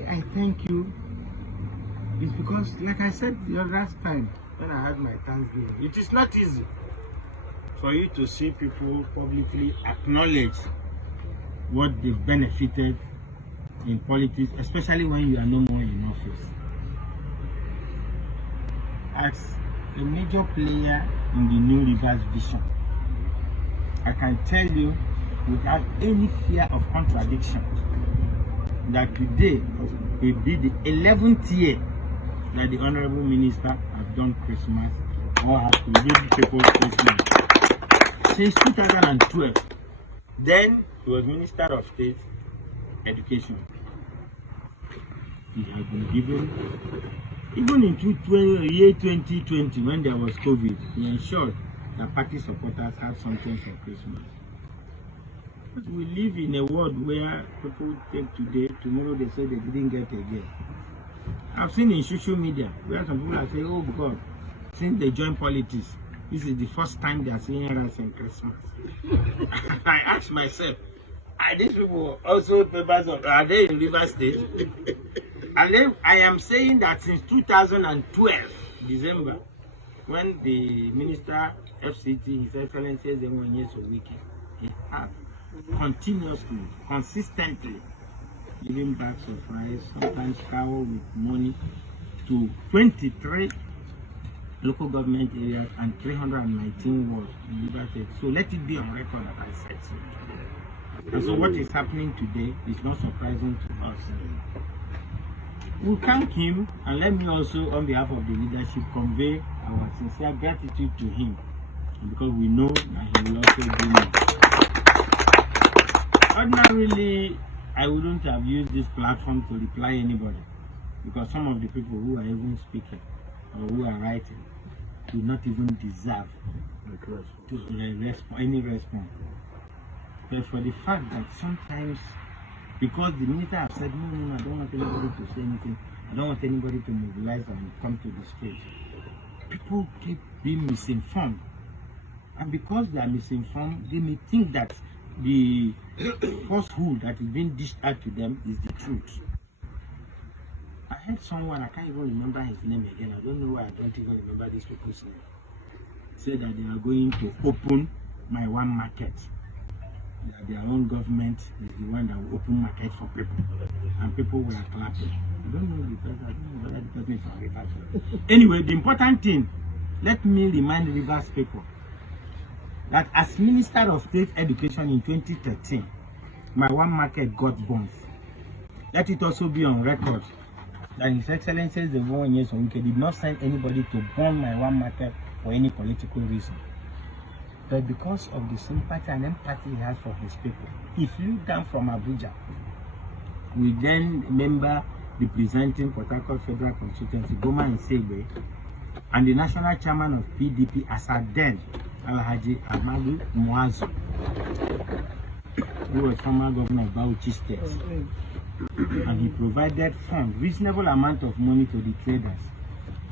why I thank you is because, like I said the last time when I had my Thanksgiving, it is not easy for you to see people publicly acknowledge what they've benefited in politics, especially when you are no more in office. As a major player in the New Rivers vision, I can tell you without any fear of contradiction that today will be the 11th year that the Honorable Minister has done Christmas or has celebrated people's Christmas since 2012. Then he was Minister of State Education. He has been given, even in year 2020 when there was COVID, he ensured that party supporters had something for Christmas. But we live in a world where people take today, tomorrow they say they didn't get again. I've seen in social media where some people are saying, oh God, since they joined politics, this is the first time they are seeing rice in Christmas. I ask myself, are these people also members of, are they in Rivers State? And then I am saying that since 2012, December, when the Minister FCT, His Excellency, the 1 year so week, he has continuously, consistently giving bags of rice, sometimes cow with money, to 23 local government areas and 319 wards in Rivers State. So let it be on record that I said so. And so what is happening today is not surprising to us. We thank him, and let me also, on behalf of the leadership, convey our sincere gratitude to him, because we know that he will also do more. Ordinarily, I wouldn't have used this platform to reply anybody, because some of the people who are even speaking or who are writing do not even deserve any response. But for the fact that sometimes, because the minister has said, no, I don't want anybody to say anything, I don't want anybody to mobilize and come to the stage, people keep being misinformed. And because they are misinformed, they may think that the falsehood that is being dished out to them is the truth. I heard someone, I can't even remember his name again, I don't know why I don't even remember these people's name, say that they are going to open my one market. That their own government is the one that will open market for people, and people were clapping. I don't know the person, I don't know whether the person is from Rivers. Anyway, the important thing, let me remind Rivers people that as Minister of State Education in 2013, my one market got burned. Let it also be on record that His Excellency the 1 year so did not send anybody to burn my one market for any political reason. But because of the sympathy and empathy he has for his people, he flew down from Abuja. We then remember representing Port Harcourt Federal Constituency, Goma Nsegbe, and the national chairman of PDP as at then, Alhaji Ahmadu Muazu, who was former governor of Bauchi State. And he provided funds, reasonable amount of money to the traders,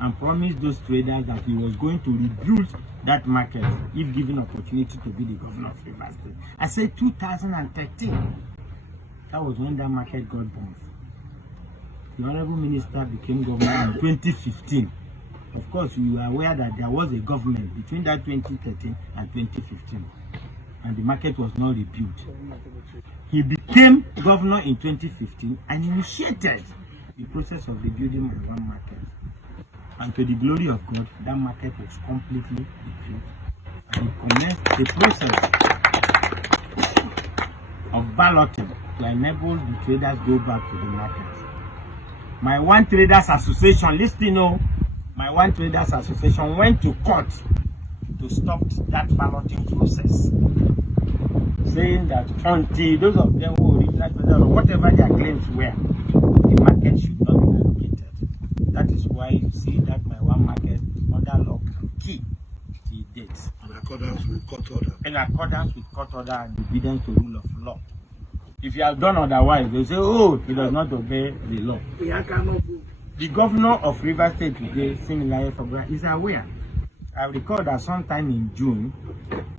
and promised those traders that he was going to rebuild that market if given opportunity to be the governor of Rivers State. I said 2013. That was when that market got burned. The Honorable Minister became governor in 2015. Of course, you are aware that there was a government between that 2013 and 2015, and the market was not rebuilt. He became governor in 2015 and initiated the process of rebuilding my one market. And to the glory of God, that market was completely rebuilt. And he commenced the process of balloting to enable the traders go back to the market. My One Traders Association, listen, my One Traders Association went to court to stop that balloting process, saying that until those of them who originally, whatever their claims were, the market should not be allocated. That is why you see that my one market under lock and key till dates. In accordance with court order. In accordance with court order and obedience to rule of law. If you have done otherwise, they say, oh, he does not obey the law. The governor of Rivers State today, Wike-Fubara, is aware. I recall that sometime in June,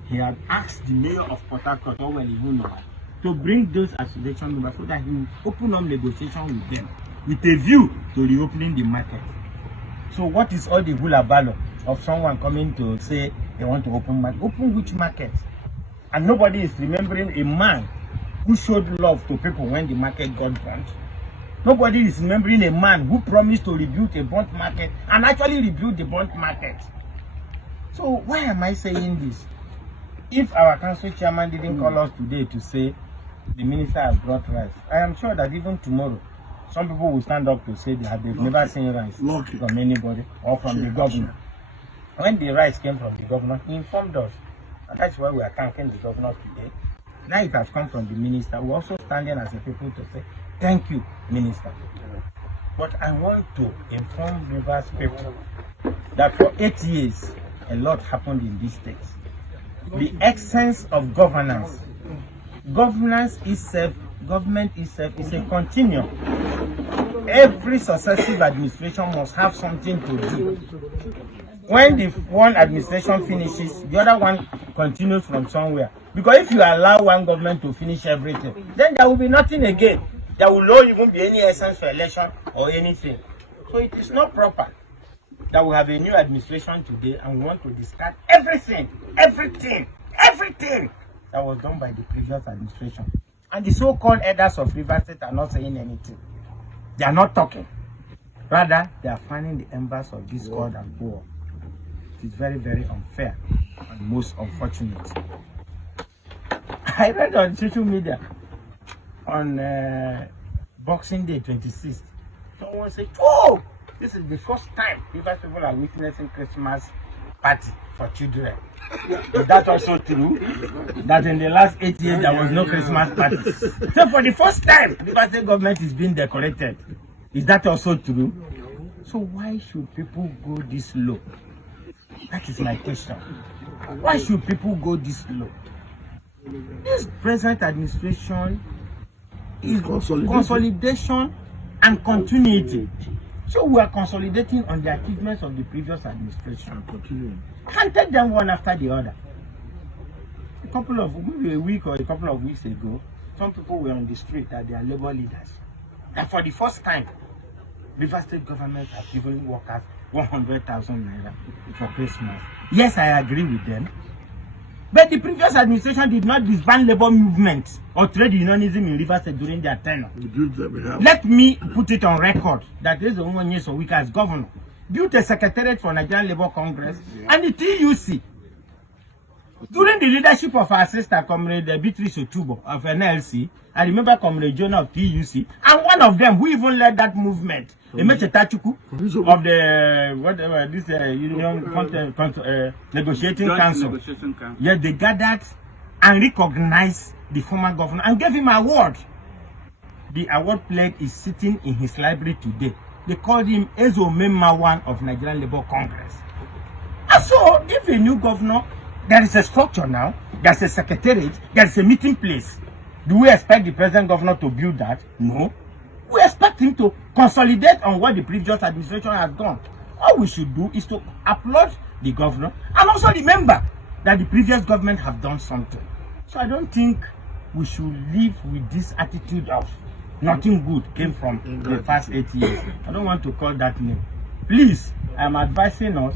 he had asked the mayor of Port Harcourt, to bring those association members so that he will open up negotiation with them with a view to reopening the market. So what is all the hula ballo of someone coming to say they want to open market? Open which market? And nobody is remembering a man who showed love to people when the market got burnt. Nobody is remembering a man who promised to rebuild a burnt market and actually rebuilt the burnt market. So why am I saying this? If our council chairman didn't call us today to say the minister has brought rice, I am sure that even tomorrow, some people will stand up to say they've never seen rice from anybody or from the governor. When the rice came from the governor, he informed us. And that's why we are thanking the governor today. Now it has come from the minister. We're also standing as a people to say, thank you, minister. But I want to inform Rivers people that for 8 years, a lot happened in these states. The essence of governance itself, government itself is a continuum. Every successive administration must have something to do. When the one administration finishes, the other one continues from somewhere. Because if you allow one government to finish everything, then there will be nothing again. There will not even be any essence for election or anything. So it is not proper that we have a new administration today and we want to discard everything that was done by the previous administration. And the so-called elders of Rivers State are not saying anything. They are not talking. Rather, they are fanning the embers of discord and war. It is very, very unfair and most unfortunate. I read on social media on Boxing Day 26th, someone said, oh, this is the first time Rivers people are witnessing Christmas party for children. Is that also true? That in the last 8 years there was no Christmas party. So for the first time, the Rivers government is being decorated. Is that also true? So why should people go this low? That is my question. Why should people go this low? This present administration is consolidation and continuity. So we are consolidating on the achievements of the previous administration. Can't take them one after the other. Maybe a week or a couple of weeks ago, some people were on the street that they are labor leaders. And for the first time, Rivers State government has given workers 100,000 naira for Christmas. Yes, I agree with them. But the previous administration did not disband labor movements or trade unionism in Rivers State during their tenure. Let me put it on record that this is the one year so week as governor built a secretariat for Nigerian Labour Congress and the TUC. During the leadership of our sister, Comrade Beatrice Otubo of NLC, I remember Comrade Jonah of TUC, and one of them who even led that movement, Emeche Tachuku of the Union Negotiating Council. Yet they gathered and recognized the former governor and gave him an award. The award plaque is sitting in his library today. They called him Ezo Memma One of Nigerian Labour Congress. And so, if a new governor, there is a structure now, there's a secretariat, there's a meeting place. Do we expect the present governor to build that? No. We expect him to consolidate on what the previous administration has done. All we should do is to applaud the governor and also remember that the previous government have done something. So I don't think we should live with this attitude of nothing good came from the past 8 years. I don't want to call that name. Please, I'm advising us,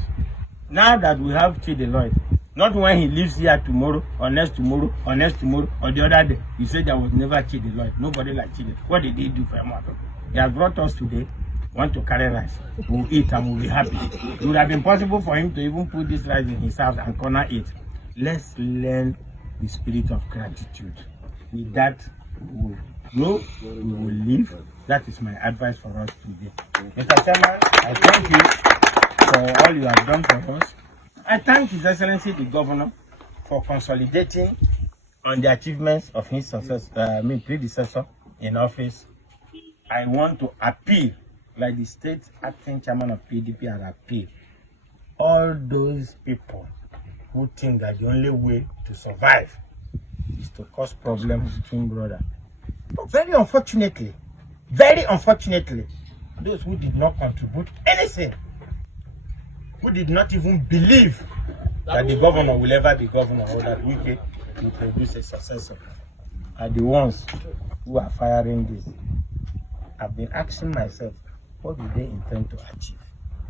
now that we have Chidi Lloyd, not when he lives here tomorrow, or next tomorrow, or next tomorrow, or the other day. You said there was never Chidi Lloyd. Nobody like Chidi. What did he do for a month? He has brought us today, want to carry rice. We'll eat and we'll be happy. It would have been possible for him to even put this rice in his house and corner it. Let's learn the spirit of gratitude. With that, we will grow, we will live. That is my advice for us today. Mr. Chairman, I thank you for all you have done for us. I thank His Excellency the Governor for consolidating on the achievements of his predecessor in office. I want to appeal, like the state acting chairman of PDP has appealed, all those people who think that the only way to survive is to cause problems between brothers. But very unfortunately, those who did not contribute anything, who did not even believe that the governor will ever be governor or that Wike will produce a successor, are the ones who are firing this. I've been asking myself, what do they intend to achieve?